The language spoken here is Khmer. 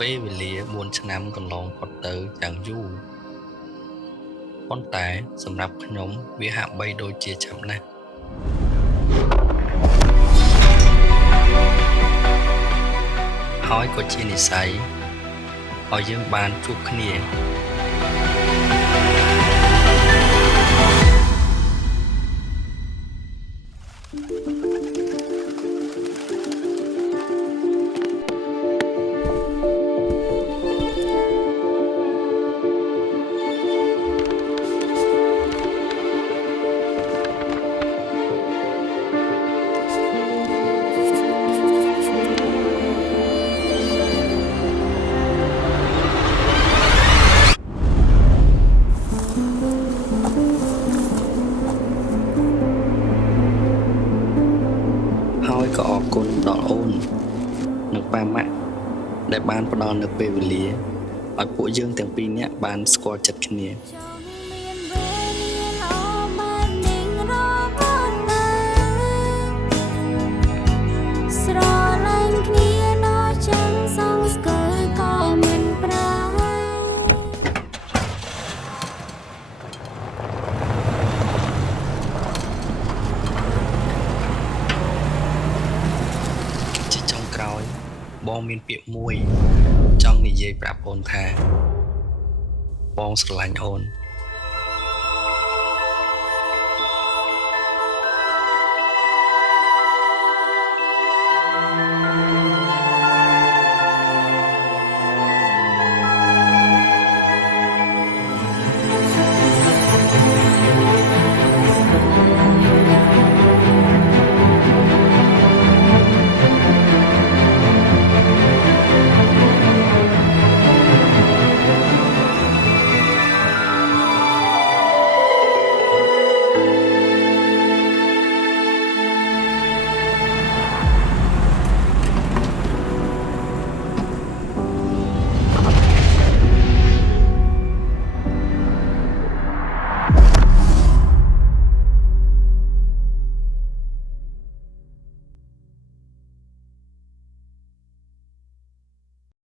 ពេលវេលា4ឆ្នាំកន្លងផុតទៅយ៉ាងយូរប៉ុន្តែសម្រាប់ខ្ញុំវាហាក់បីដូចជាចាំណាស់ហើយក៏ជានិស្ស័យឲ្យយើងបានជួបគ្នាហើយក៏អរគុណដល់អូននិងប៉ាម៉ាក់ដែលបានផ្ដល់នូវពេលវេលាឲ្យពួកយើងទាំងពីរនាក់បានស្គាល់ចិត្តគ្នាជាចុងក្រោយបងមានពាក្យមួយចង់និយាយប្រាប់អូនថាបងស្រឡាញ់អូន